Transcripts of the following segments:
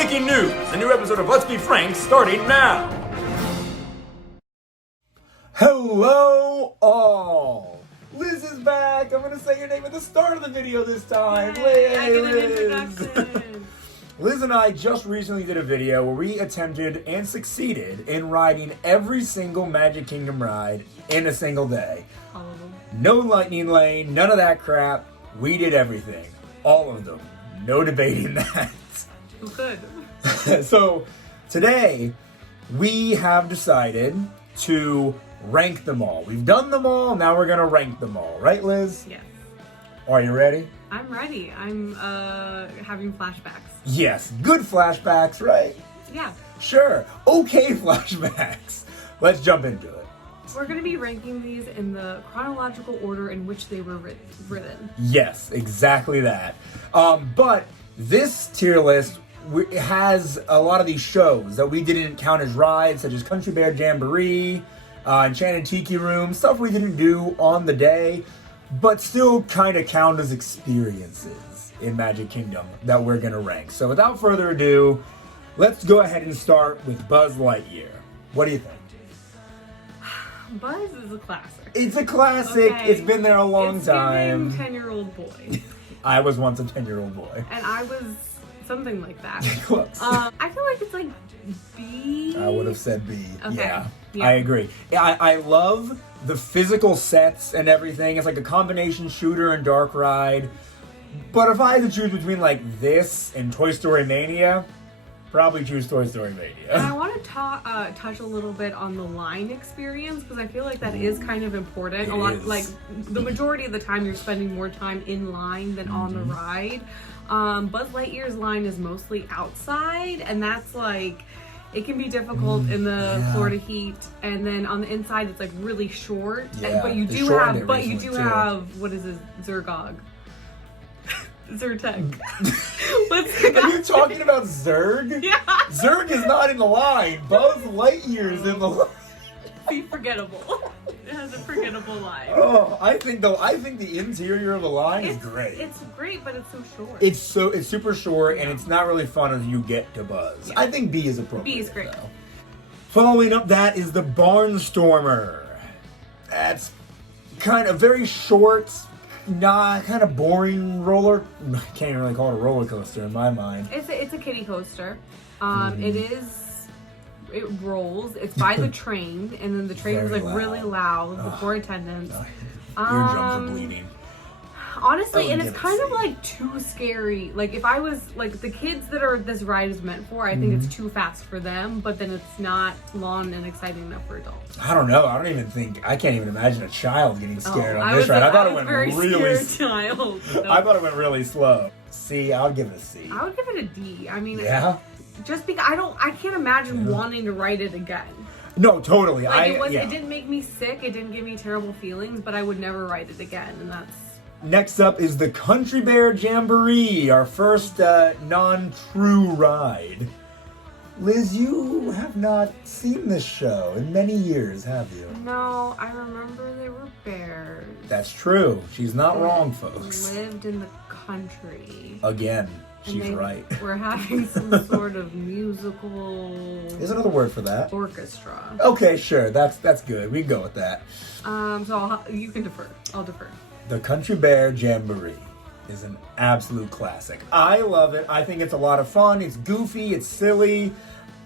Breaking news! A new episode of Let's Be Frank starting now! Hello all! Liz is back! I'm gonna say your name at the start of the video this time! Yay, I get an introduction! Liz and I just recently did a video where we attempted and succeeded in riding every single Magic Kingdom ride in a single day. All of them. No lightning lane, none of that crap. We did everything. All of them. No debating that. Good. So, today, we have decided to rank them all. We've done them all, now we're gonna rank them all. Right, Liz? Yes. Are you ready? I'm ready. I'm having flashbacks. Yes. Good flashbacks, right? Yeah. Sure. Okay flashbacks. Let's jump into it. We're going to be ranking these in the chronological order in which they were written. Yes, exactly that. But this tier list has a lot of these shows that we didn't count as rides, such as Country Bear Jamboree, Enchanted Tiki Room, stuff we didn't do on the day, but still kind of count as experiences in Magic Kingdom that we're going to rank. So without further ado, let's go ahead and start with Buzz Lightyear. What do you think? Buzz is a classic. It's a classic. Okay. It's been there a long time. It's giving 10-year-old boy. I was once a 10-year-old boy. And I was something like that. Close. I feel like it's like B. I would have said B. Okay. Yeah, Yeah. I agree. I love the physical sets and everything. It's like a combination shooter and dark ride. But if I had to choose between like this and Toy Story Mania, probably choose Toy Story Mania. And I want to touch a little bit on the line experience because I feel like that is kind of important. It a lot, is. like the majority of the time, you're spending more time in line than on the ride. Buzz Lightyear's line is mostly outside, and that's like it can be difficult in the Florida heat. And then on the inside, it's like really short. Yeah, but you they do shortened have, it but you recently, do too. have what is it, Zergog. Zyrtec. What's Are you talking about Zurg? Yeah. Zurg is not in the line. Buzz Lightyear is in the line. Be forgettable. It has a forgettable line. Oh, I think the interior of the line is great. It's great, but it's so short. It's super short and it's not really fun as you get to Buzz. Yeah. I think B is appropriate. B is great. Though. Following up that is the Barnstormer. That's kind of very short, kind of boring roller. I can't even really call it a roller coaster in my mind. It's a kiddie coaster. It rolls. It's by the train, and then the train is Very like really loud Ugh. before attendance. Eardrums are bleeding. Honestly, I and would it's give it kind a of C. like too scary. Like if I was like the kids that are this ride is meant for, I think it's too fast for them. But then it's not long and exciting enough for adults. I don't know. I can't even imagine a child getting scared on I this was ride. a- I thought I it was went very really. scared child. I thought it went really slow. C, I'll give it a C. I would give it a D. I mean, Yeah. just because I can't imagine wanting to write it again. No, totally. Like it didn't make me sick. It didn't give me terrible feelings, but I would never write it again, and that's. Next up is the Country Bear Jamboree, our first non-true ride. Liz, you have not seen this show in many years, have you? No, I remember there were bears. That's true. She's not that wrong, folks. Lived in the country. Again, And she's they right. We're having some sort of musical There's another word for that. orchestra. Okay, sure. That's good. We can go with that. So you can defer. I'll defer. The Country Bear Jamboree is an absolute classic. I love it. I think it's a lot of fun. It's goofy. It's silly.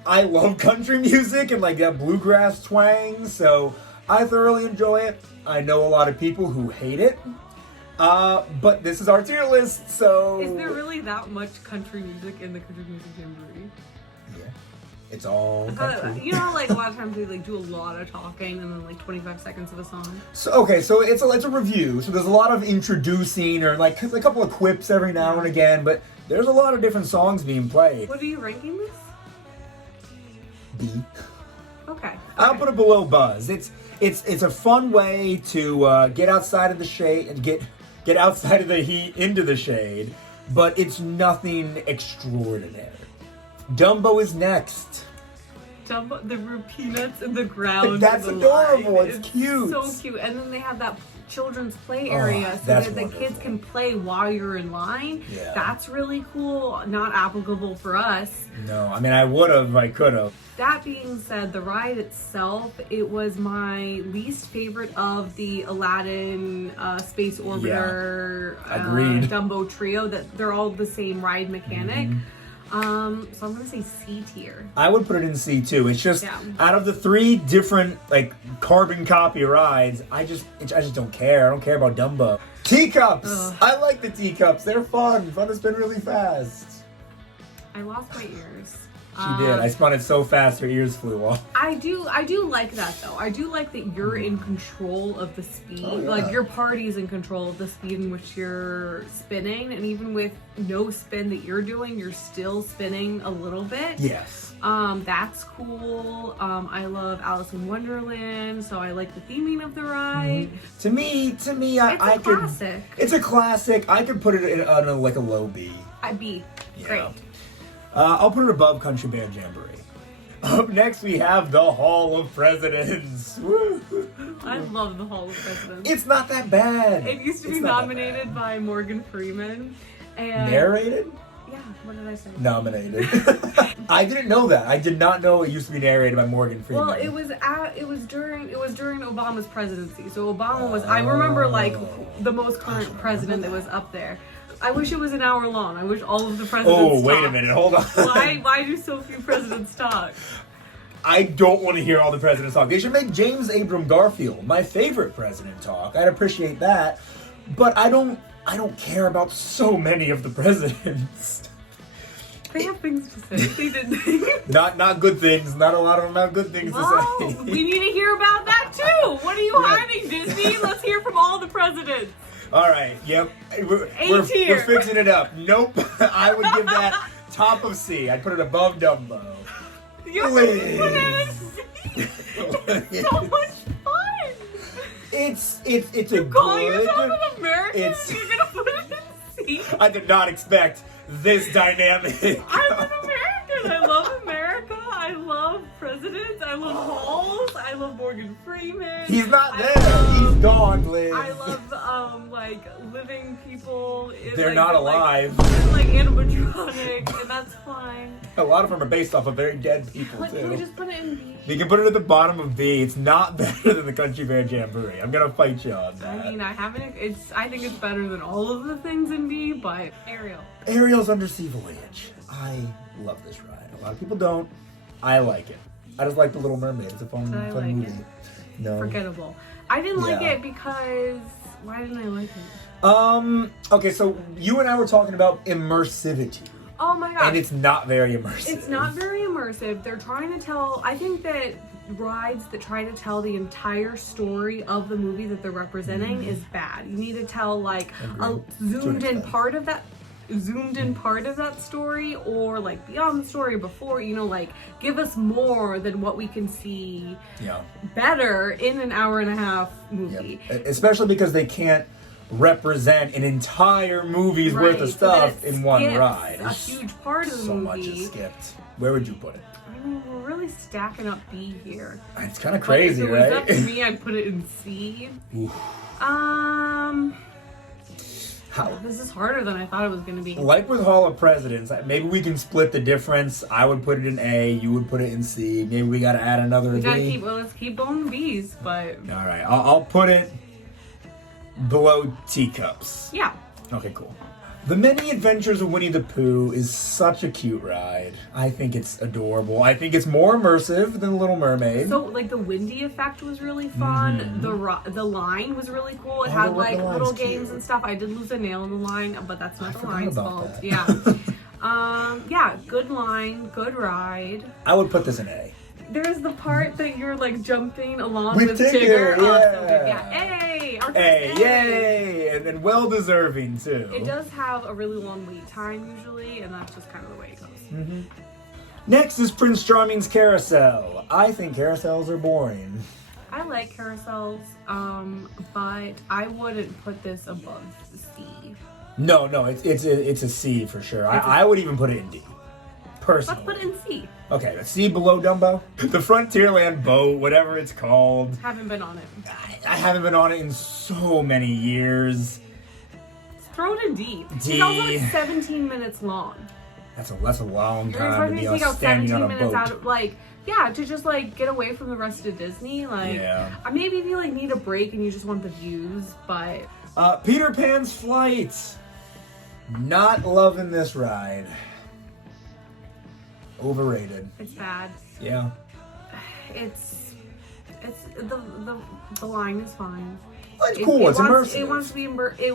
I love country music and like that bluegrass twang, so I thoroughly enjoy it. I know a lot of people who hate it, but this is our tier list, so... Is there really that much country music in the Country Music Jamboree? Yeah. It's all country. You know, like a lot of times they like do a lot of talking and then like 25 seconds of a song. So it's a review. So there's a lot of introducing or like a couple of quips every now and again, but there's a lot of different songs being played. What are you ranking this? B. Okay. I'll put it below Buzz. It's a fun way to get outside of the shade and get outside of the heat into the shade, but it's nothing extraordinary. Dumbo is next. Dumbo, there were peanuts in the ground. That's in the adorable. line. It's cute. So cute. And then they have that children's play area so that's that the kids can play while you're in line. Yeah. That's really cool. Not applicable for us. No, I mean, I would have if I could have. That being said, the ride itself, it was my least favorite of the Aladdin, Space Orbiter, Agreed. Dumbo trio. That they're all the same ride mechanic. So I'm gonna say C tier. I would put it in C too. It's just Yeah. out of the 3 different like carbon copy rides, I just don't care. I don't care about Dumbo. Teacups. Ugh. I like the teacups. They're fun to spin really fast. I lost my ears. She did. I spun it so fast her ears flew off. I do like that though. I do like that you're in control of the speed. Oh, yeah. Like your party's in control of the speed in which you're spinning, and even with no spin that you're doing, you're still spinning a little bit. Yes. That's cool. I love Alice in Wonderland, so I like the theming of the ride. To me, It's I a could. classic. It's a classic. I could put it on a low B. I'd be Yeah. great. I'll put it above Country Bear Jamboree. Up next, we have the Hall of Presidents. Woo. I love the Hall of Presidents. It's not that bad. It used to be It's not that nominated bad. by Morgan Freeman. And Narrated? yeah, what did I say? Nominated. I didn't know that. I did not know it used to be narrated by Morgan Freeman. Well, it was during Obama's presidency. So Obama was, I remember like the most current president that was up there. I wish it was an hour long. I wish all of the presidents Oh, wait a talked. minute. Hold on. Why do so few presidents talk? I don't want to hear all the presidents talk. They should make James Abram Garfield my favorite president talk. I'd appreciate that. But I don't care about so many of the presidents. They have things to say. They didn't. Not good things. Not a lot of them have good things Well, to say. we need to hear about that too. What are you hiding, Disney? Let's hear from all the presidents. All right. Yep. We're tier. fixing it up. Nope. I would give that top of C. I'd put it above Dumbo. You're Please. put it in It's so much fun. It's a You calling good. yourself an American? it's- You're gonna put it in C. I did not expect this dynamic. I'm an American. I love America. I love presidents. I love halls. I love Morgan Freeman. He's not I there. love- He's gone, Liz. I love like living people. They're like, not like- alive. Like animatronic, and that's fine. A lot of them are based off of very dead people Like, can we too. just put it in B? You can put it at the bottom of B. It's not better than the Country Bear Jamboree. I'm gonna fight you on that. I mean, I think it's better than all of the things in B, but Ariel. Ariel's Under Sea Voyage. I love this ride. A lot of people don't. I like it. I just like the Little Mermaid. It's a fun I like movie. it. No. Forgettable. I didn't like Yeah. it because why didn't I like it? Okay, so you and I were talking about immersivity. Oh my god. And it's not very immersive. It's not very immersive. They're trying to tell, I think that rides that try to tell the entire story of the movie that they're representing is bad. You need to tell like a Agreed. zoomed To an in part of that story, or like beyond the story before, like give us more than what we can see Yeah. better in an hour and a half movie. Yeah. Especially because they can't represent an entire movie's worth of Right, so stuff that it in one skips ride. a huge part of the so movie. much is skipped. Where would you put it? I mean, we're really stacking up B here. It's kind of But crazy, if it was right? up to me, I'd put it in C. How? This is harder than I thought it was going to be. Like with Hall of Presidents, maybe we can split the difference. I would put it in A, you would put it in C. Maybe we got to add another We B. gotta let's keep going B's, but All right, I'll put it below Teacups. yeah. Okay, cool. The Many Adventures of Winnie the Pooh is such a cute ride. I think it's adorable. I think it's more immersive than Little Mermaid. So like the windy effect was really fun. The line was really cool. It Oh, had the like line's little cute. games and stuff. I did lose a nail in the line, but that's not the forgot line's about fault. that. Yeah. Yeah, good line, good ride. I would put this in A. There's the part that you're like jumping along With with Tigger, Tigger. Awesome. yeah. Yeah. Hey, our first A, A. yay! And well deserving too. It does have a really long wait time usually, and that's just kind of the way it goes. Next is Prince Charming's Carousel. I think carousels are boring. I like carousels, but I wouldn't put this above C. No, it's a C for sure. I would even put it in D. personally. Let's put it in C. Okay, let's see below Dumbo. The Frontierland boat, whatever it's called. Haven't been on it. I haven't been on it in so many years. Throw it in D. D. It's also like 17 minutes long. That's a long You're time to expecting be to take out standing 17 on a minutes boat. out of, like, yeah, to just, like, get away from the rest of Disney. Like, Yeah. Maybe if you, like, need a break and you just want the views, but... Peter Pan's Flight. Not loving this ride. Overrated. It's bad. Yeah. It's the line is fine. It's cool. It's immersive. It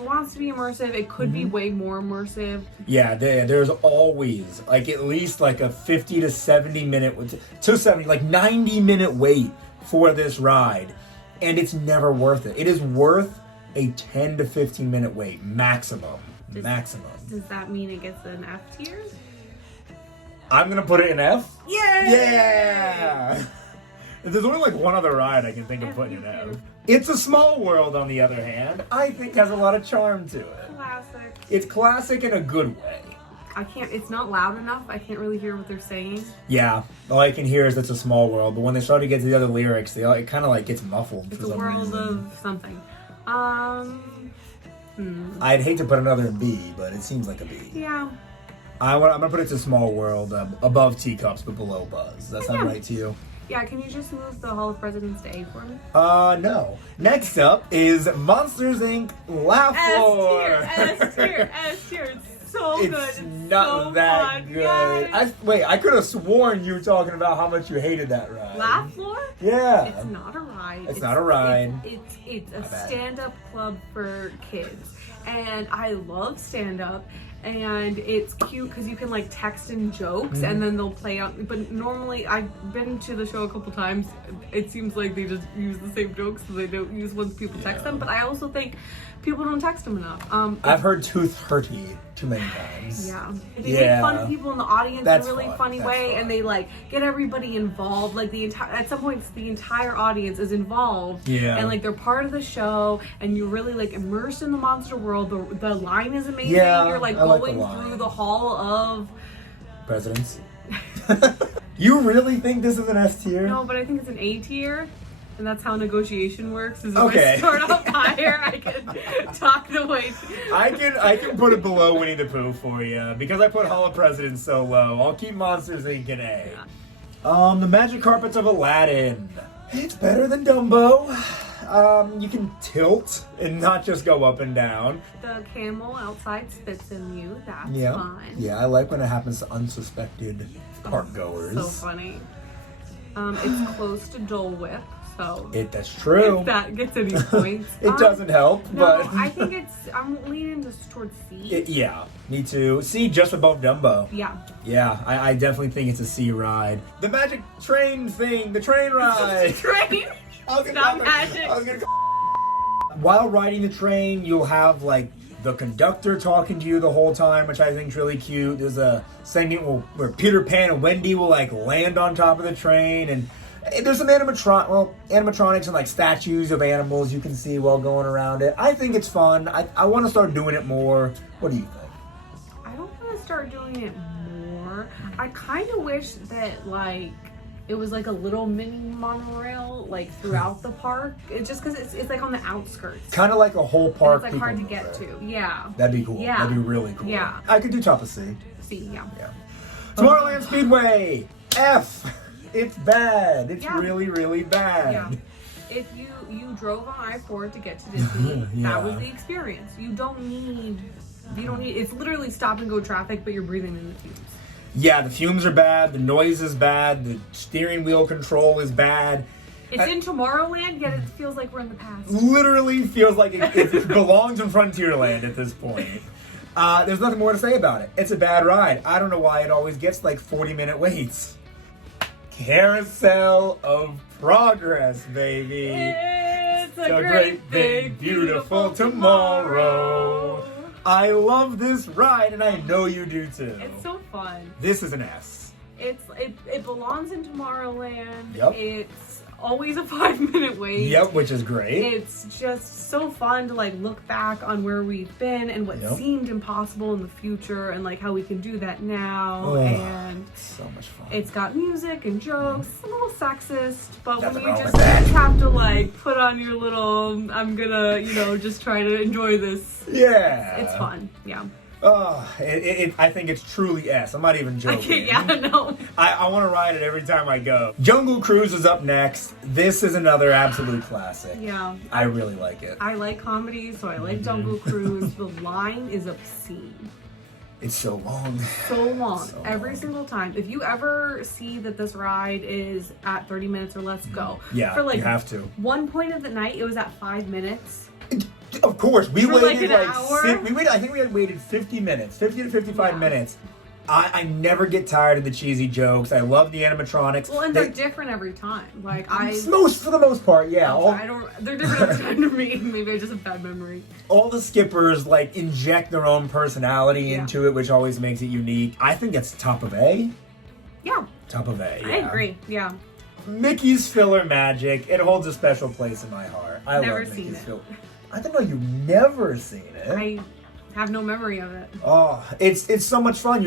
wants to be immersive. It could be way more immersive. Yeah, there's always like at least like a 50 to 70 minute to 70 like 90-minute wait for this ride, and it's never worth it. It is worth a 10 to 15 minute wait maximum. Maximum. Does that mean it gets an F tier? I'm gonna put it in F. Yay! Yeah. There's only like one other ride I can think of putting in F. It's a Small World, on the other hand, I think has a lot of charm to it. Classic. It's classic in a good way. It's not loud enough. I can't really hear what they're saying. Yeah, all I can hear is "It's a Small World," but when they start to get to the other lyrics, it kind of like gets muffled It's for a some world reason. of something. I'd hate to put another in B, but it seems like a B. Yeah. I'm gonna put it to Small World, above Teacups, but below Buzz. Does that sound right to you? Yeah, can you just move the Hall of Presidents to A for me? No. Next up is Monsters Inc. Laugh Floor. S tier. It's so good. It's It's not so that fun. good. Yes. I could have sworn you were talking about how much you hated that ride. Laugh Floor? Yeah. It's not a ride. It's not a ride. It's a My bad. stand-up club for kids. And I love stand-up. And it's cute because you can like text in jokes and then they'll play out. But normally, I've been to the show a couple times. It seems like they just use the same jokes, so they don't use once people text them. But I also think people don't text them enough. I've heard Tooth Hurty too many times. Yeah. They make fun of people in the audience That's in a really fun. funny That's way, fun. and they like get everybody involved. Like at some points, the entire audience is involved. Yeah. And like they're part of the show, and you're really like immersed in the monster world. The line is amazing. Yeah, You're like I like going the line. through the hall of. Presidents. You really think this is an S tier? No, but I think it's an A tier. And that's how negotiation works. Is if Okay. I start off higher, I can talk the way. I can put it below Winnie the Pooh for you because I put Hall of Presidents so low. I'll keep Monsters Inc. in A. The Magic Carpets of Aladdin. It's better than Dumbo. You can tilt and not just go up and down. The camel outside spits in you. That's Yeah. fun. Yeah, I like when it happens to unsuspected park goers. So funny. It's close to Dole Whip, so That's true. if that gets any points. It doesn't help, No, but I think I'm leaning just towards C. yeah, me too. C, just above Dumbo. Yeah. Yeah, I definitely think it's a C ride. The magic train thing, the train ride. Train. I was Not gonna magic. While riding the train, you'll have like the conductor talking to you the whole time, which I think is really cute. There's a segment where Peter Pan and Wendy will like land on top of the train, and there's some animatronics and like statues of animals you can see while going around it. I think it's fun. I want to start doing it more. What do you think? I don't want to start doing it more. I kind of wish that like it was like a little mini monorail like throughout the park. It's just because it's like on the outskirts. Kind of like a whole park. And it's like hard to people get mover. to. Yeah. That'd be cool. Yeah. That'd be really cool. Yeah. I could do top of C. C. Yeah. Yeah. Tomorrowland Speedway. F. It's bad. It's Yeah. really, really bad. Yeah. If you drove on I-4 to get to Disney, Yeah. that was the experience. You don't need. It's literally stop and go traffic, but you're breathing in the fumes. Yeah, the fumes are bad, the noise is bad, the steering wheel control is bad. It's in Tomorrowland, yet it feels like we're in the past. Literally feels like it belongs in Frontierland at this point. There's nothing more to say about it. It's a bad ride. I don't know why it always gets like 40-minute waits. Carousel of Progress, baby. It's a great, big, beautiful tomorrow. I love this ride, and I know you do too. It's so fun. This is an S. It belongs in Tomorrowland. Yep. It's always a 5-minute wait. Yep, which is great. It's just so fun to like look back on where we've been and what seemed impossible in the future and like how we can do that now. And so much fun. it's got music and jokes. It's a little sexist, but Nothing when you wrong just with that. have to like put on your little, I'm gonna, just try to enjoy this. Yeah. It's fun. Yeah. I think it's truly S. I'm not even joking. No. I want to ride it every time I go. Jungle Cruise is up next. This is another absolute classic. Yeah. I really like it. I like comedy, so I like Jungle Cruise. The line is obscene. It's so long. So long. So Every long. single time. If you ever see that this ride is at 30 minutes or less, go. Yeah, For like you have to. one point of the night, it was at 5 minutes. Of course, we For waited like an hour? I think we had waited 50 minutes, 50 to 55 minutes. I never get tired of the cheesy jokes. I love the animatronics. Well, and they're different every time. Like for the most part, yeah. they're different every time to me. Maybe I just have bad memory. All the skippers like inject their own personality into it, which always makes it unique. I think that's top of A. Yeah. Top of A. Yeah. I agree. Yeah. Mickey's Filler Magic. It holds a special place in my heart. I Never love seen Mickey's it. Filler. I didn't know you've never seen it. I have no memory of it. Oh, it's so much fun.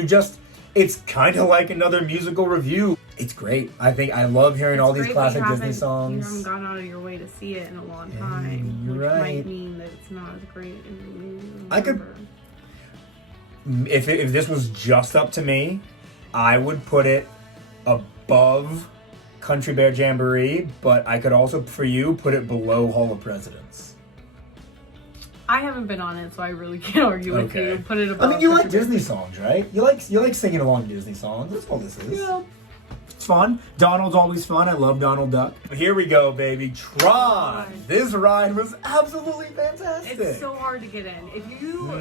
It's kind of like another musical review. It's great. I love hearing all these classic Disney songs. You haven't gone out of your way to see it in a long time, which right. might mean that it's not as great as you I could- remember. If this was just up to me, I would put it above Country Bear Jamboree, but I could also, for you, put it below Hall of Presidents. I haven't been on it, so I really can't argue with you. Put it above. I mean, you like Country Bear. Disney songs, right? You like singing along to Disney songs. That's all this is. Yeah. It's fun. Donald's always fun. I love Donald Duck. Here we go, baby. Tron. This ride was absolutely fantastic. It's so hard to get in. If you,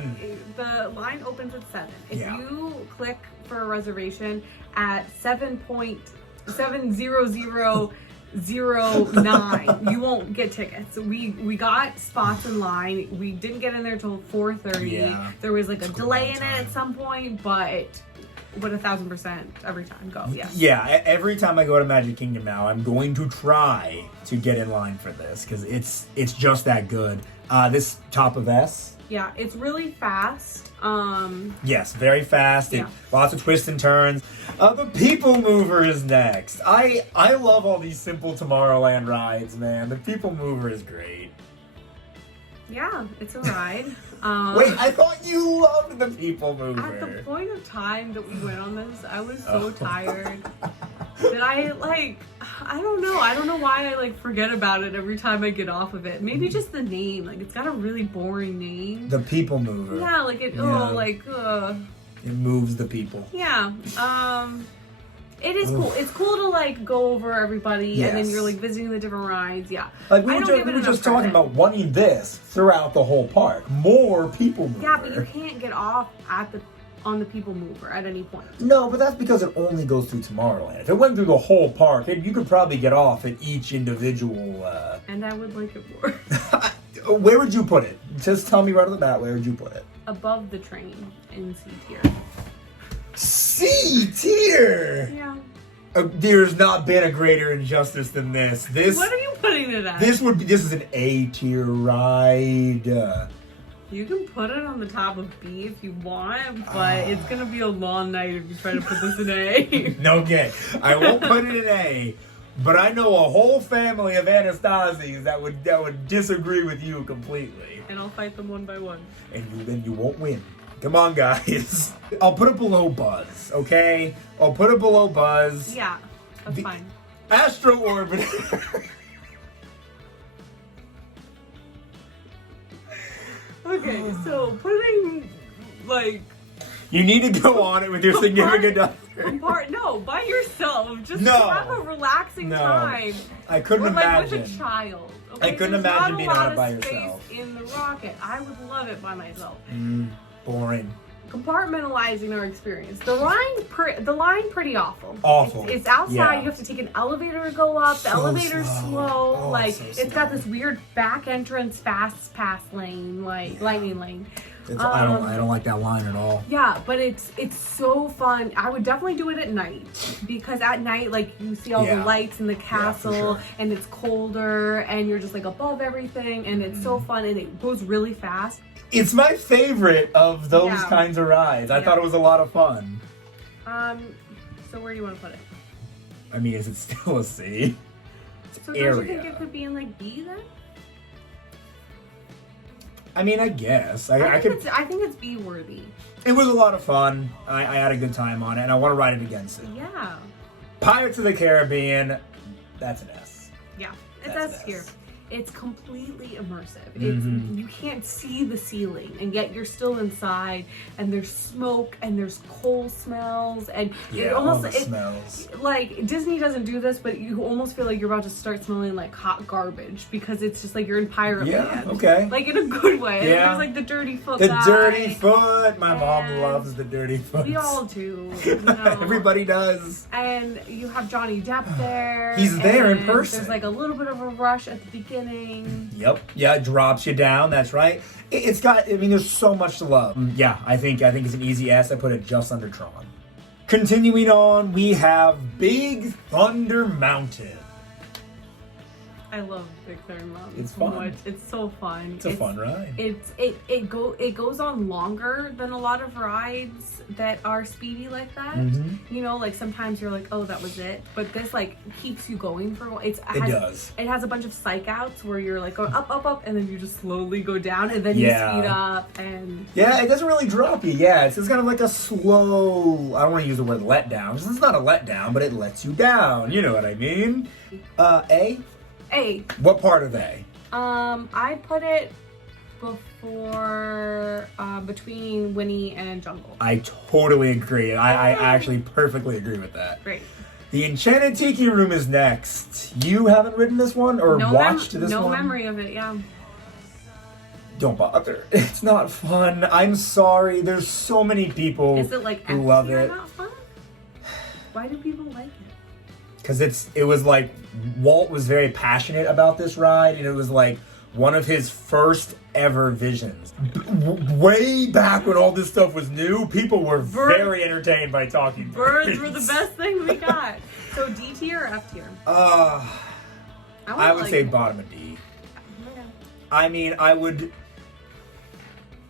the line opens at 7. If you click for a reservation at 7.70009, you won't get tickets. We got spots in line. We didn't get in there till 4:30. Yeah. There was like a delay in it at some point, but 1,000% every time. Go. Yes. Yeah, every time I go to Magic Kingdom now, I'm going to try to get in line for this because it's just that good. This top of S. Yeah, it's really fast. Yes, very fast. Yeah. Lots of twists and turns. The People Mover is next. I love all these simple Tomorrowland rides, man. The People Mover is great. Yeah, it's a ride. Wait, I thought you loved the People Mover. At the point of time that we went on this, I was so tired that I don't know why I forget about it every time I get off of it. Maybe just the name, it's got a really boring name. The People Mover. Yeah, It moves the people. Yeah. It is cool. It's cool to go over everybody and then Yes. you're visiting the different rides. Yeah. We were just talking about wanting this throughout the whole park. More People Mover. Yeah, but you can't get off on the People Mover at any point. No, but that's because it only goes through Tomorrowland. If it went through the whole park, you could probably get off at each individual. And I would like it more. Where would you put it? Just tell me right off the bat, where would you put it? Above the train in C tier. C tier! Yeah. There's not been a greater injustice than this. What are you putting it at? This is an A tier ride. You can put it on the top of B if you want, but it's gonna be a long night if you try to put this in A. Okay, I won't put it in A, but I know a whole family of Anastasies that would disagree with you completely. And I'll fight them one by one. And then you won't win. Come on, guys. I'll put it below Buzz, okay? I'll put it below Buzz. Yeah, that's fine. Astro Orbiter. Okay, so putting You need to go on it with your significant other. by yourself. Just No. have a relaxing time. I couldn't Or imagine. with a child. I couldn't There's imagine not being a on lot it by of space yourself. in the rocket. I would love it by myself. Boring. Compartmentalizing our experience. The line pretty awful. Awful. It's outside. Yeah. You have to take an elevator to go up. The So elevator's slow. Oh, so It's got slow. this weird back entrance fast pass lane, lightning lane. I don't like that line at all. Yeah, but it's so fun. I would definitely do it at night because at night, like, you see all the lights in the castle, sure. and it's colder, and you're just like above everything, and it's so fun, and it goes really fast. It's my favorite of those kinds of rides. I thought it was a lot of fun. So where do you want to put it? I mean, is it still a C? So don't you think it could be in like B then? I mean, I guess. I think it's B worthy. It was a lot of fun. I had a good time on it, and I want to ride it against it. Yeah. Pirates of the Caribbean, that's an S. Yeah, it's That's S an tier. S. It's completely immersive. It's you can't see the ceiling, and yet you're still inside. And there's smoke, and there's coal smells, and it almost all the smells. Like Disney doesn't do this, but you almost feel like you're about to start smelling like hot garbage because it's just like you're in pirate land. Okay. Like in a good way. Yeah. There's like the dirty foot. The guy, dirty foot. My mom loves the dirty foot. We all do. You know? Everybody does. And you have Johnny Depp there. He's there in and person. There's like a little bit of a rush at the beginning. Yep. Yeah, it drops you down. That's right. It's got. I mean, there's so much to love. Yeah, I think it's an easy S. I put it just under Tron. Continuing on, we have Big Thunder Mountain. I love Big Thunder Mountain It's so fun. much. It's so fun. It's a fun ride. It goes on longer than a lot of rides that are speedy like that. You know, like sometimes you're like, oh, that was it. But this like keeps you going for a while. It does. It has a bunch of psych outs where you're like going up, up, up, and then you just slowly go down, and then you speed up. And yeah, it doesn't really drop you. Yeah, it's kind of like a slow. I don't want to use the word letdown. It's not a letdown, but it lets you down. You know what I mean? A. A. What part of A? I put it before, between Winnie and Jungle. I totally agree. I actually perfectly agree with that. Great. The Enchanted Tiki Room is next. You haven't ridden this one or watched this one? No memory of it, yeah. Don't bother. It's not fun. I'm sorry. There's so many people Is it like who love it. Not fun? Why do people like it? Because it was like Walt was very passionate about this ride, and it was like one of his first ever visions. Way back when all this stuff was new, people were very entertained by talking birds. Birds were the best thing we got. So D tier or F tier? I would say bottom of D. Okay. I mean, I'm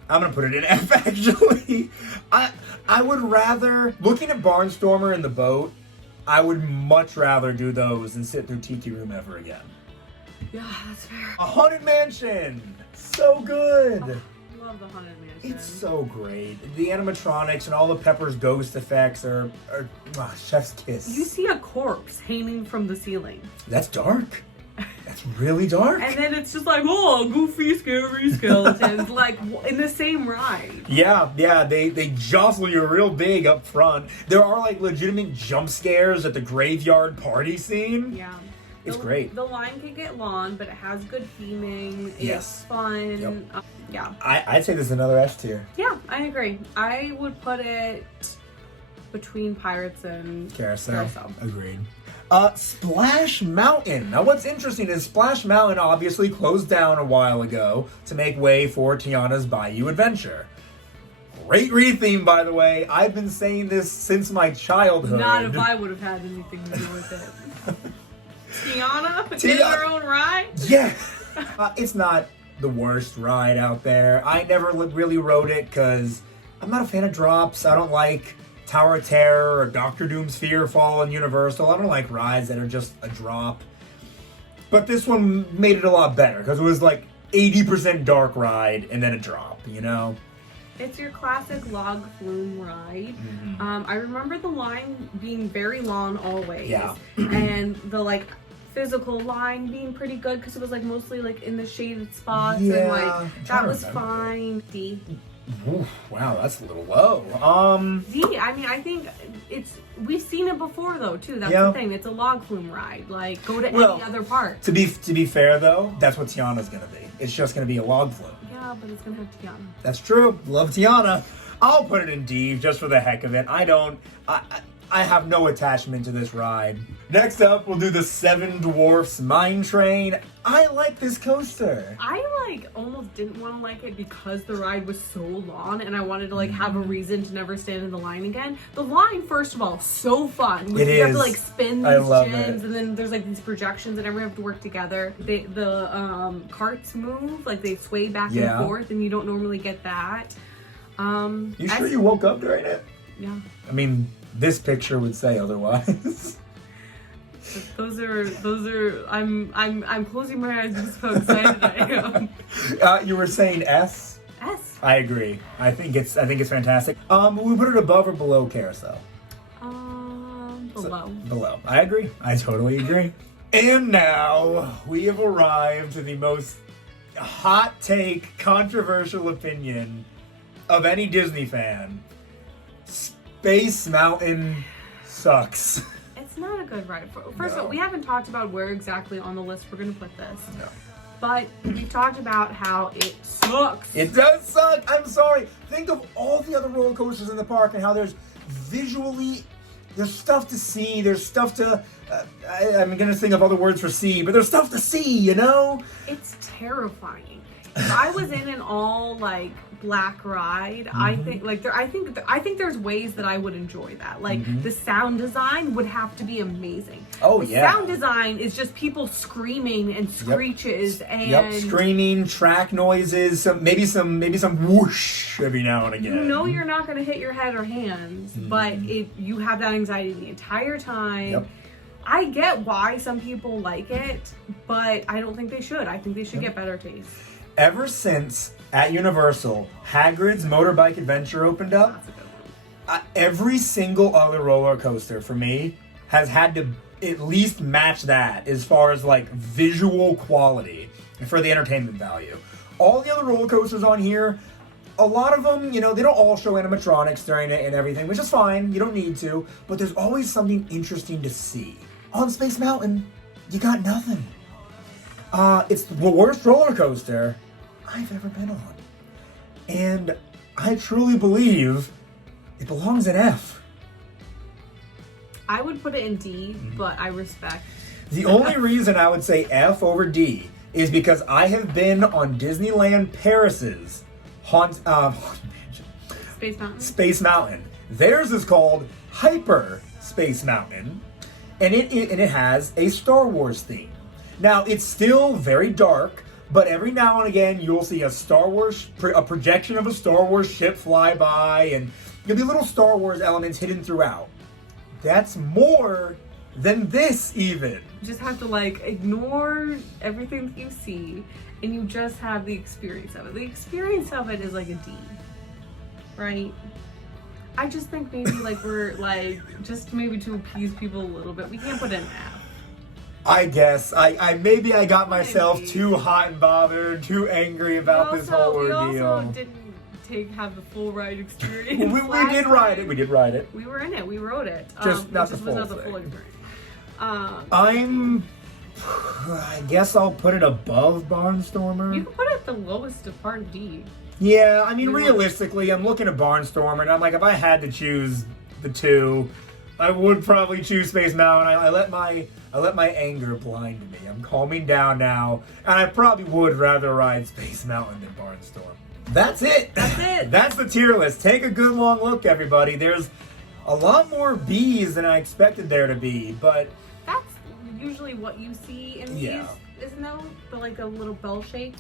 gonna put it in F actually. I would rather, looking at Barnstormer in the boat, I would much rather do those than sit through Tiki Room ever again. Yeah, that's fair. A Haunted Mansion! So good! I love the Haunted Mansion. It's so great. The animatronics and all the Pepper's ghost effects are chef's kiss. You see a corpse hanging from the ceiling. That's dark. That's really dark. And then it's just like, oh, goofy, scary skeletons, like in the same ride. Yeah, they jostle you real big up front. There are like legitimate jump scares at the graveyard party scene. Yeah. It's great. The line can get long, but it has good theming. Yes. It's fun. Yep. Yeah. I'd say this is another S tier. Yeah, I agree. I would put it between Pirates and Carousel. Agreed. Splash Mountain. Now what's interesting is Splash Mountain obviously closed down a while ago to make way for Tiana's Bayou Adventure. Great retheme, by the way. I've been saying this since my childhood. Not if I would have had anything to do with it. Tiana did her own ride? Yeah. It's not the worst ride out there. I never really rode it because I'm not a fan of drops. I don't like Tower of Terror or Doctor Doom's Fear Fall in Universal. I don't like rides that are just a drop. But this one made it a lot better because it was like 80% dark ride and then a drop, you know? It's your classic log flume ride. I remember the line being very long always. Yeah. And the like physical line being pretty good because it was like mostly like in the shaded spots and like that was fine. D. Ooh, wow, that's a little low. D. I mean, I think we've seen it before though too. That's the thing. It's a log flume ride. Like go to any other park. To be fair though, that's what Tiana's gonna be. It's just gonna be a log flume. Yeah, but it's gonna have Tiana. That's true. Love Tiana. I'll put it in D just for the heck of it. I have no attachment to this ride. Next up, we'll do the Seven Dwarfs Mine Train. I like this coaster. I almost didn't want to like it because the ride was so long and I wanted to have a reason to never stand in the line again. The line, first of all, so fun. It you is. have to spin these gyms and then there's these projections and everyone have to work together. The carts move, they sway back and forth and you don't normally get that. You sure you woke up during it? Yeah. I mean, this picture would say otherwise. Those are. I'm closing my eyes just how excited I am. You were saying S? S. I agree. I think it's fantastic. We put it above or below Carousel? Below. Below. I agree. I totally agree. And now we have arrived to the most hot take, controversial opinion of any Disney fan. Space Mountain sucks. It's not a good ride. First of all, we haven't talked about where exactly on the list we're going to put this. No. But we talked about how it sucks. It does suck. I'm sorry. Think of all the other roller coasters in the park and how there's stuff to see. There's stuff to, I'm going to think of other words for see, but there's stuff to see, you know? It's terrifying. If I was in an all black ride, I think there's ways that I would enjoy that. The sound design would have to be amazing. Oh, the sound design is just people screaming and screeches and screaming, track noises, maybe some whoosh every now and again. You know you're not going to hit your head or hands, but you have that anxiety the entire time. Yep. I get why some people like it, but I don't think they should. I think they should get better taste. Ever since at Universal, Hagrid's Motorbike Adventure opened up, That's a good one. Every single other roller coaster for me has had to at least match that as far as visual quality for the entertainment value. All the other roller coasters on here, a lot of them, they don't all show animatronics during it and everything, which is fine. You don't need to, but there's always something interesting to see. On Space Mountain, you got nothing. It's the worst roller coaster I've ever been on. And I truly believe it belongs in F. I would put it in D, but I respect. The only reason I would say F over D is because I have been on Disneyland Paris's Space Mountain. Theirs is called Hyper Space Mountain, and it has a Star Wars theme. Now, it's still very dark, but every now and again you'll see a projection of a Star Wars ship fly by, and there'll be little Star Wars elements hidden throughout. That's more than this even. You just have to ignore everything that you see, and you just have the experience of it. The experience of it is a D, right? I just think maybe we're just maybe to appease people a little bit, we can't put in F. I guess I got myself too hot and bothered, too angry about this whole ordeal. We also didn't have the full ride experience. we did ride it. We did ride it. We were in it. We rode it. Just not the full experience. I guess I'll put it above Barnstormer. You can put it at the lowest of part D. Yeah, I mean, realistically, I'm looking at Barnstormer, and I'm like, if I had to choose the two, I would probably choose Space Mountain. I let my anger blind me. I'm calming down now, and I probably would rather ride Space Mountain than Barnstorm. That's it. That's the tier list. Take a good long look, everybody. There's a lot more B's than I expected there to be, but that's usually what you see in these, isn't that a little bell shape?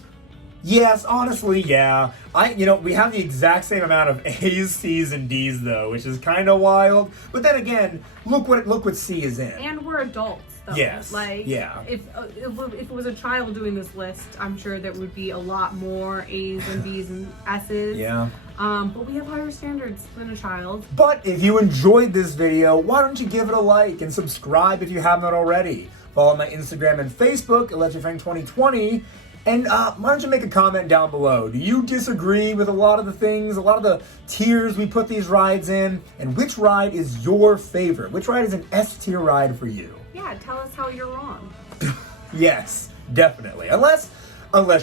Yes, honestly, yeah. We have the exact same amount of A's, C's, and D's though, which is kind of wild. But then again, look what C is in. And we're adults, though. Yes. If it was a child doing this list, I'm sure there would be a lot more A's and B's and S's. Yeah. But we have higher standards than a child. But if you enjoyed this video, why don't you give it a like and subscribe if you haven't already? Follow my Instagram and Facebook, LegendFrank2020. And why don't you make a comment down below? Do you disagree with a lot of the things, a lot of the tiers we put these rides in? And which ride is your favorite? Which ride is an S tier ride for you? Yeah, tell us how you're wrong. Yes, definitely. Unless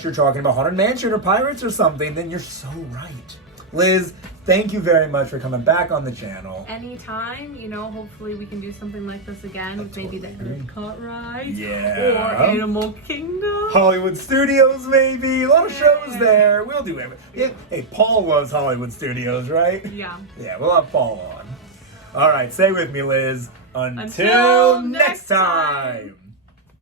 you're talking about Haunted Mansion or Pirates or something, then you're so right. Liz, thank you very much for coming back on the channel. Anytime, hopefully we can do something like this again with maybe the Epcot ride. Yeah. Or Animal Kingdom. Hollywood Studios, maybe. A lot of shows there. We'll do it. Hey, Paul loves Hollywood Studios, right? Yeah. Yeah, we'll have Paul on. All right, stay with me, Liz. Until Until next next time. time.